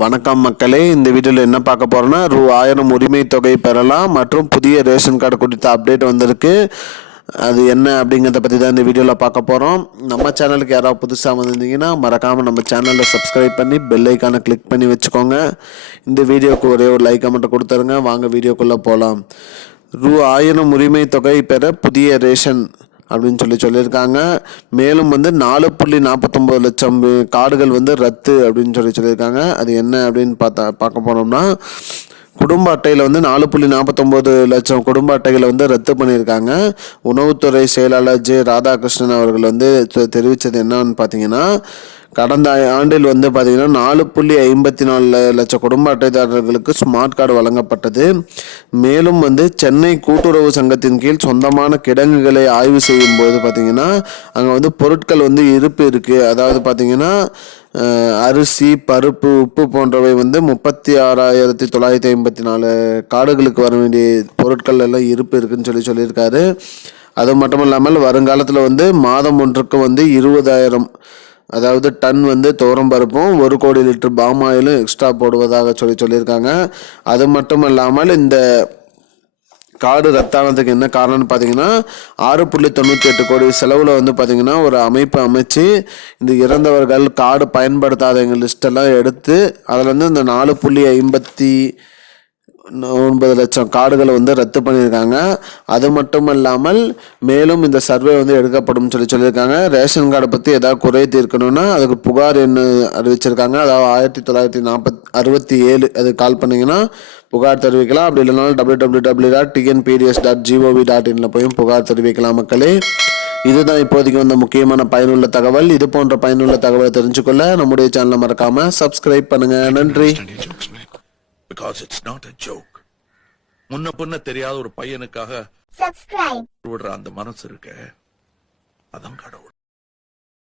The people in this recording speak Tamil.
வணக்கம் மக்களே, இந்த வீடியோவில் என்ன பார்க்க போகிறோன்னா ரூ.1000 உரிமை தொகை பெறலாம் மற்றும் புதிய ரேஷன் கார்டு குறித்த அப்டேட் வந்திருக்கு. அது என்ன அப்படிங்கிறத பற்றி தான் இந்த வீடியோவில் பார்க்க போகிறோம். நம்ம சேனலுக்கு யாராவது புதுசாக வந்திருந்தீங்கன்னா மறக்காமல் நம்ம சேனலில் சப்ஸ்கிரைப் பண்ணி பெல் ஐக்கானை கிளிக் பண்ணி வச்சுக்கோங்க. இந்த வீடியோவுக்கு ஒரே ஒரு லைக்கை மட்டும் கொடுத்துருங்க. வாங்க வீடியோக்குள்ளே போகலாம். ரூ.1000 உரிமை தொகை பெற புதிய ரேஷன் அப்படின்னு சொல்லியிருக்காங்க. மேலும் 4.49 லட்சம் கார்டுகள் ரத்து அப்படின்னு சொல்லியிருக்காங்க. அது என்ன அப்படின்னு பார்க்க போனோம்னா, குடும்ப அட்டையில் 4.49 லட்சம் குடும்ப அட்டைகளை ரத்து பண்ணியிருக்காங்க. உணவுத்துறை செயலாளர் ஜே ராதாகிருஷ்ணன் அவர்கள் தெரிவித்தது என்னன்னு பார்த்தீங்கன்னா, கடந்த ஆண்டில் பார்த்தீங்கன்னா 4.54 லட்சம் குடும்ப அட்டைதாரர்களுக்கு ஸ்மார்ட் கார்டு வழங்கப்பட்டது. மேலும் சென்னை கூட்டுறவு சங்கத்தின் கீழ் சொந்தமான கிடங்குகளை ஆய்வு செய்யும் போது பார்த்தீங்கன்னா அங்கே பொருட்கள் இருப்பு இருக்குது. அதாவது பார்த்தீங்கன்னா அரிசி, பருப்பு, உப்பு போன்றவை 36,954 கார்டுகளுக்கு வர வேண்டிய பொருட்கள் எல்லாம் இருப்பு இருக்குன்னு சொல்லியிருக்காரு. அது மட்டும் இல்லாமல் வருங்காலத்தில் மாதம் ஒன்றுக்கு 20,000 அதாவது டன் துவரம் பருப்பும் 1 கோடி லிட்டர் பாம் ஆயிலும் எக்ஸ்ட்ரா போடுவதாக சொல்லியிருக்காங்க. அது மட்டும் இல்லாமல் இந்த கார்டு ரத்தானதுக்கு என்ன காரணம்னு பார்த்தீங்கன்னா 6.98 கோடி செலவில் பார்த்தீங்கன்னா ஒரு அமைப்பு அமைச்சு இந்த இறந்தவர்கள் கார்டு பயன்படுத்தாதவங்க லிஸ்டெல்லாம் எடுத்து அதில் இந்த 4.59 லட்சம் கார்டுகளை ரத்து பண்ணியிருக்காங்க. அது மட்டும் இல்லாமல் மேலும் இந்த சர்வே எடுக்கப்படும் சொல்லியிருக்காங்க. ரேஷன் கார்டை பற்றி ஏதாவது குறை தீர்க்கணும்னா அதுக்கு புகார் என்ன அறிவிச்சிருக்காங்க. அதாவது 1967 அது கால் பண்ணிங்கன்னா புகார் தெரிவிக்கலாம். அப்படி இல்லைனாலும் www.tnpds.gov.in போய் புகார் தெரிவிக்கலாம். மக்களே, இதுதான் இப்போதைக்கு முக்கியமான பயனுள்ள தகவல். இது போன்ற பயனுள்ள தகவலை தெரிஞ்சுக்கொள்ள நம்முடைய சேனலை மறக்காம சப்ஸ்கிரைப் பண்ணுங்க. நன்றி. Because it's not a joke. முன்ன பின்ன தெரியாத ஒரு பையனுக்காக விடுற அந்த மனசு இருக்க, அதான் கடவுள்.